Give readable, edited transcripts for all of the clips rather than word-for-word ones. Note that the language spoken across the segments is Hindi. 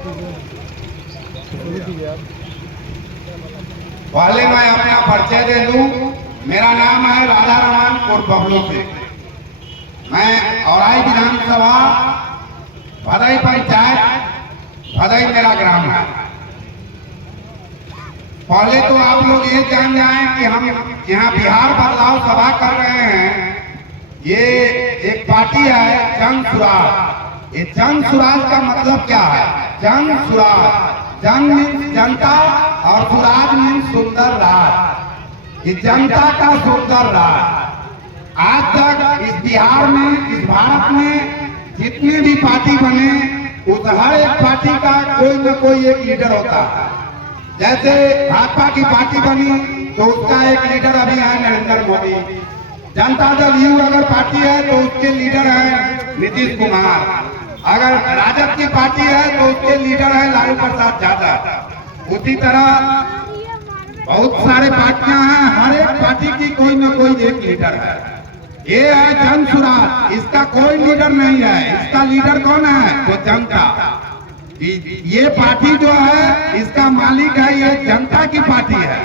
पहले मैं अपना परिचय दे दूं। मेरा नाम है राधा रमन और बबलू से। मैं औराई विधानसभा भदई पंचायत भदई मेरा ग्राम है। पहले तो आप लोग ये जान जाएं कि हम यहाँ बिहार बदलाव सभा कर रहे हैं। ये एक पार्टी है जन सुराज। ये जन सुराज का मतलब क्या है? जन सुराज, जन मीन्स जनता और सुराज मीन्स सुंदर राज। ये जनता का सुंदर राज। आज तक इस बिहार में, इस भारत में जितने भी पार्टी बने, उस हर एक पार्टी का कोई न कोई एक लीडर होता है। जैसे भाजपा की पार्टी बनी तो उसका एक लीडर अभी है नरेंद्र मोदी। जनता दल यू अगर पार्टी है तो उसके लीडर है नीतीश कुमार। अगर राजद की पार्टी है तो उसके लीडर है लालू प्रसाद यादव। उसी तरह बहुत सारे पार्टियां हैं, हर एक पार्टी की कोई न कोई एक लीडर है। ये है जन सुराज। इसका कोई लीडर नहीं है। इसका लीडर कौन है? तो जनता। ये पार्टी जो है इसका मालिक है, ये जनता की पार्टी है।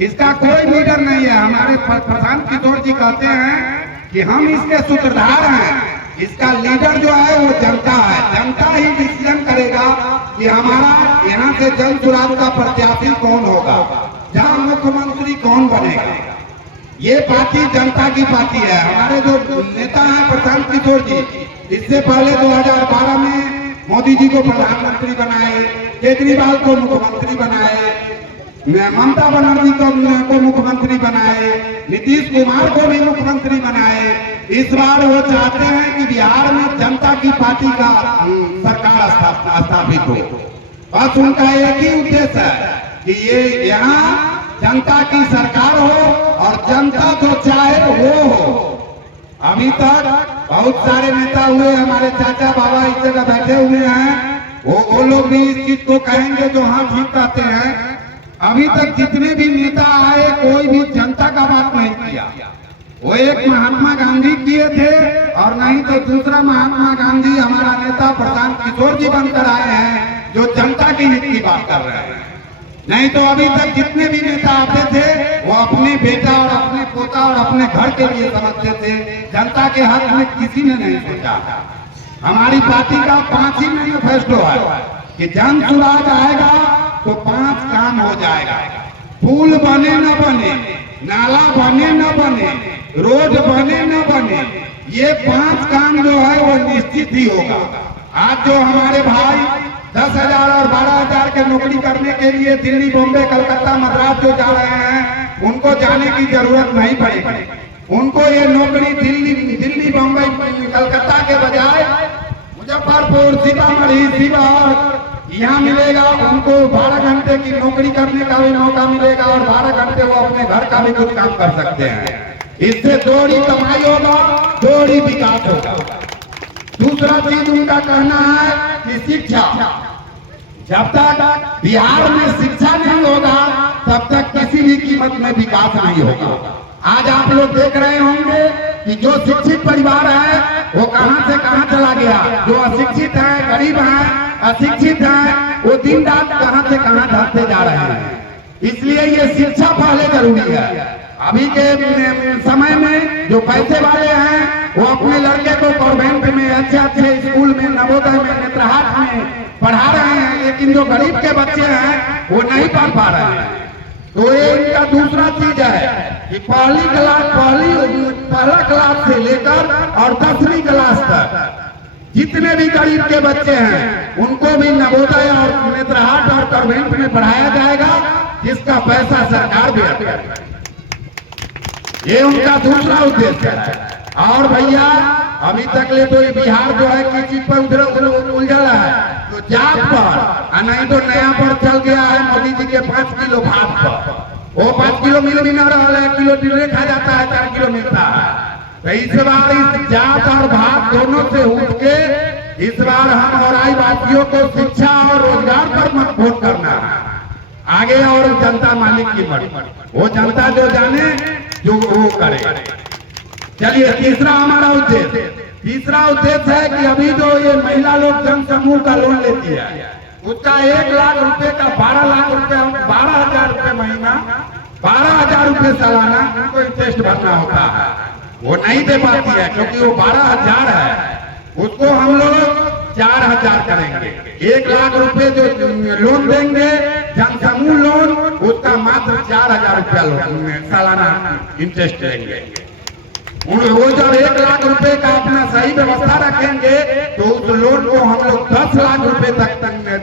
इसका कोई लीडर नहीं है। हमारे प्रशांत किशोर जी कहते हैं कि हम इसके सूत्रधार हैं। इसका लीडर जो है वो जनता है। जनता ही डिसीजन करेगा कि हमारा यहाँ से जन सुराज का प्रत्याशी कौन होगा, जहाँ मुख्यमंत्री कौन बनेगा। ये पार्टी जनता की पार्टी है। हमारे जो नेता हैं प्रशांत किशोर जी, इससे पहले 2012 में मोदी जी को प्रधानमंत्री बनाए, केजरीवाल को मुख्यमंत्री बनाए, ममता बनर्जी को मुख्यमंत्री बनाए, नीतीश कुमार को भी मुख्यमंत्री बनाए। इस बार वो चाहते हैं कि बिहार में जनता की पार्टी का सरकार स्थापित हो। बस उनका एक ही उद्देश्य है कि ये यहाँ जनता की सरकार हो और जनता जो चाहे वो हो। अभी तक बहुत सारे नेता हुए, हमारे चाचा बाबा इस जगह बैठे हुए हैं, वो लोग भी इस चीज को कहेंगे जो हाँ ठीक कहते हैं। अभी तक जितने भी नेता आए कोई भी जनता का बात नहीं किया। वो एक महात्मा गांधी किए थे और नहीं तो दूसरा महात्मा गांधी हमारा नेता प्रशांत किशोर जी बनकर आए हैं जो जनता की हित की बात कर रहे हैं। नहीं तो अभी तक जितने भी नेता आते थे वो अपने बेटा और अपने पोता और अपने घर के लिए समझते थे। जनता के हक में किसी ने नहीं सोचा। हमारी पार्टी का 5 ही मैनिफेस्टो है कि जन सुराज आएगा तो 5 काम हो जाएगा। पुल बने न बने, नाला बने न बने, रोड बने न बने, ये 5 काम जो है वो निश्चित ही होगा। आज जो हमारे भाई 10,000 और 12,000 के नौकरी करने के लिए दिल्ली, बॉम्बे, कलकत्ता, मद्रास जो जा रहे हैं, उनको जाने की जरूरत नहीं पड़ेगी। उनको ये नौकरी दिल्ली, बॉम्बे, कलकत्ता के बजाय मुजफ्फरपुर, सीतामढ़ी, सीवान यहाँ मिलेगा। उनको 12 घंटे की नौकरी करने का भी मौका मिलेगा और 12 घंटे वो अपने घर का भी कुछ काम कर सकते हैं। इससे थोड़ी कमाई होगा, थोड़ी विकास होगा। दूसरा चीज उनका कहना है कि शिक्षा। जब तक बिहार में शिक्षा नहीं होगा तब तक किसी भी कीमत में विकास नहीं होगा। आज आप लोग देख रहे होंगे कि जो शिक्षित परिवार है वो कहां से कहां चला गया। जो अशिक्षित है, गरीब है, अशिक्षित है, वो दिन रात कहां से कहां धंसते जा रहे हैं। इसलिए ये शिक्षा पहले जरूरी है। अभी के समय में जो पैसे वाले हैं वो अपने लड़के को कॉन्वेंट में, अच्छे स्कूल में, नवोदय में, नेत्रहाट में पढ़ा रहे हैं, लेकिन जो गरीब के बच्चे हैं वो नहीं पढ़ पा रहे हैं। तो ये इनका दूसरा चीज है कि पहला क्लास से लेकर और 10वीं क्लास तक जितने भी गरीब के बच्चे हैं उनको भी नवोदय और नेत्रहाट और कॉन्वेंट में पढ़ाया जाएगा, जिसका पैसा सरकार देगा। ये उनका दूसरा उद्देश्य है। और भैया अभी तक ले तो ये बिहार जो है किस चीज पर उलझा है, तो जात पर, नहीं तो नया पर चल गया है मोदी जी के 5 किलो भात पर। वो 5 किलो मिल भी न रहा है, किलो टिले खा जाता है, 4 किलो मिलता है। तो इस बार इस जात और भात दोनों से उठ के इस बार हम औराई वासियों को शिक्षा और रोजगार पर मत वोट करना है। आगे और जनता मालिक की मर्जी, वो जनता जो जाने जो वो करे। चलिए तीसरा हमारा उद्देश्य है कि अभी जो ये महिला लोग जन समूह का लोन लेती है उसका 1 लाख रुपए का 12 लाख रुपए, 12,000 रुपए महीना, 12,000 रुपए सालाना उनको इंटरेस्ट भरना होता है। वो नहीं दे पाती है क्योंकि वो 12,000 है, उसको हम लोग 4,000 करेंगे। 1 लाख रुपए जो लोन देंगे जनसमूह लोन, उसका मात्र 4,000 रुपया सालाना इंटरेस्ट लेंगे। वो जब 1 लाख रुपए का अपना सही व्यवस्था रखेंगे तो उस लोन को हम लोग 10 लाख रुपए तक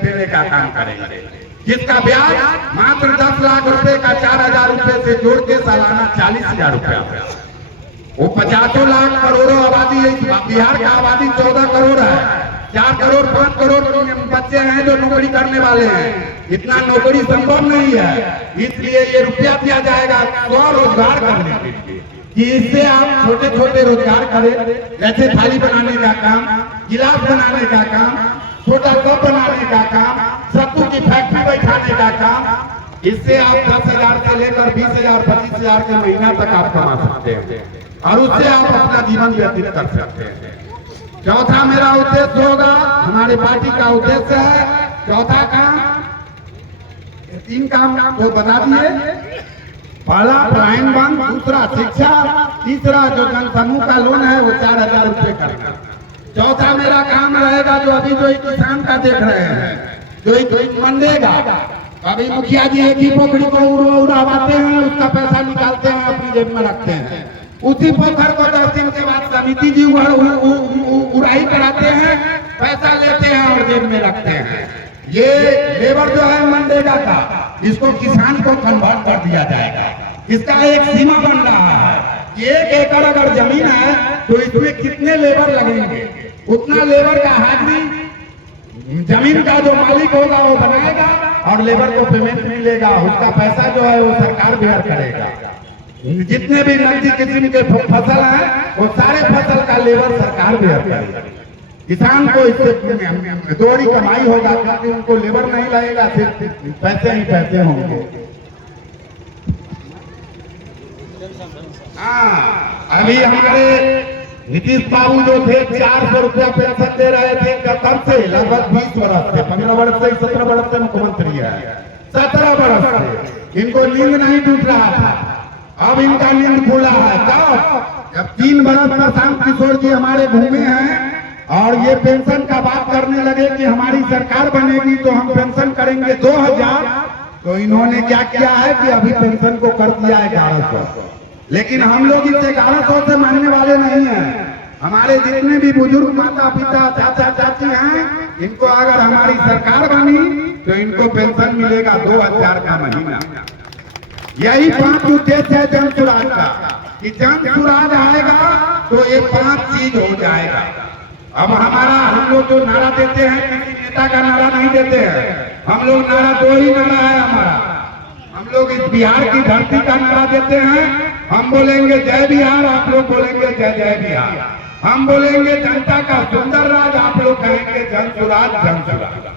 देने का काम करेंगे, जिसका ब्याज मात्र 10 लाख रुपए का 4,000 रुपए से जोड़ के सालाना 40,000 रुपया। वो 50 लाख करोड़ों आबादी है, बिहार का आबादी 14 करोड़ है, 4 करोड़ 5 करोड़ बच्चे हैं जो नौकरी करने वाले हैं। इतना नौकरी संभव नहीं है, इसलिए ये रुपया दिया जाएगा स्वरोजगार करने के लिए कि इससे आप छोटे छोटे रोजगार करें, जैसे थाली बनाने का काम, गिलास बनाने का काम, छोटा कप बनाने का काम, सत्तू की फैक्ट्री बैठाने का काम। इससे आप 10,000 से लेकर 20,000 25,000 के महीना तक आप कमा सकते हैं और उससे आप अपना जीवन व्यतीत कर सकते हैं। चौथा मेरा उद्देश्य होगा, हमारी पार्टी का उद्देश्य है, चौथा काम, 3 काम को बता दिए। पहला पलायन बंद, दूसरा शिक्षा, तीसरा जो जनसमूह का लोन है वो 4,000 रुपए करेगा। चौथा मेरा काम रहेगा जो अभी जो किसान का देख रहे हैं, जो मंडेगा, अभी मुखिया जी एक ही पोखरी को उड़ावाते हैं, उसका पैसा निकालते हैं अपनी जेब में रखते हैं। उसी पोखर को 10 दिन के बाद समिति जी उड़ाई कराते हैं, पैसा लेते हैं और जेब में रखते हैं। ये लेबर जो है मनरेगा का, इसको किसान को कन्वर्ट कर दिया जाएगा। इसका एक सीमा बन रहा है कि 1 एकड़ अगर जमीन है तो इसमें कितने लेबर लगेंगे, उतना लेबर का हाजिरी जमीन का जो मालिक होगा वो बनाएगा और लेबर को पेमेंट मिलेगा, उसका पैसा जो है वो सरकार बेयर करेगा। जितने भी नकदी किस्म के फसल हैं वो सारे फसल का लेबर सरकार बेयर करेगी। किसान को इससे दोहरी कमाई होगा क्योंकि उनको लेबर नहीं लगेगा, सिर्फ पैसे ही पैसे होंगे। अभी हमारे नीतीश बाबू जो थे 400 रुपया पेंशन दे रहे थे कब से, लगभग 20 वर्ष से, 15 वर्ष से 17 वर्ष से मुख्यमंत्री है, 17 वर्ष से इनको नींद नहीं टूट रहा था। अब इनका नींद खुला है कब, जब 3 वर्ष प्रशांत किशोर जी हमारे घूमे हैं और ये पेंशन का बात करने लगे कि हमारी सरकार बनेगी तो हम पेंशन करेंगे 2,000, तो इन्होंने क्या किया है कि अभी पेंशन को कर दिया है 1100। लेकिन हम लोग इस 1100 से मानने वाले नहीं हैं। हमारे जितने भी बुजुर्ग माता पिता चाचा चाची हैं, इनको अगर हमारी सरकार बनी तो इनको पेंशन मिलेगा 2,000 का महीना। यही 5 उद्देश्य है जन सुराज का, कि जन सुराज आएगा तो ये 5 चीज हो जाएगा। अब हम लोग जो नारा देते हैं, किसी नेता का नारा नहीं देते हैं, हम लोग नारा 2 ही नारा है हमारा। हम लोग इस बिहार की धरती का नारा देते हैं, हम बोलेंगे जय बिहार, आप लोग बोलेंगे जय जय बिहार। हम बोलेंगे जनता का सुंदर राज, आप लोग कहेंगे जन सुराज जन सुराज।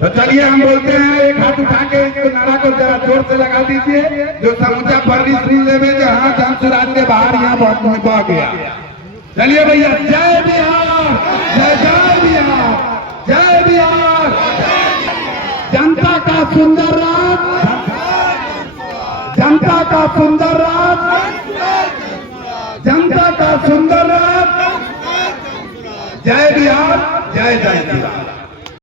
तो चलिए हम बोलते हैं, एक हाथ उठा के इस नारा को जरा जोर से लगा दीजिए, जो समूचा पर्री सुन लेवे जहाँ जन सुराज के बाहर यहाँ बह गया। चलिए भैया, जय बिहार, जय जय बिहार, जय बिहार। जनता का सुंदर राज, जनता का सुंदर राज, जनता का सुंदर राज, जय बिहार, जय जय बिहार।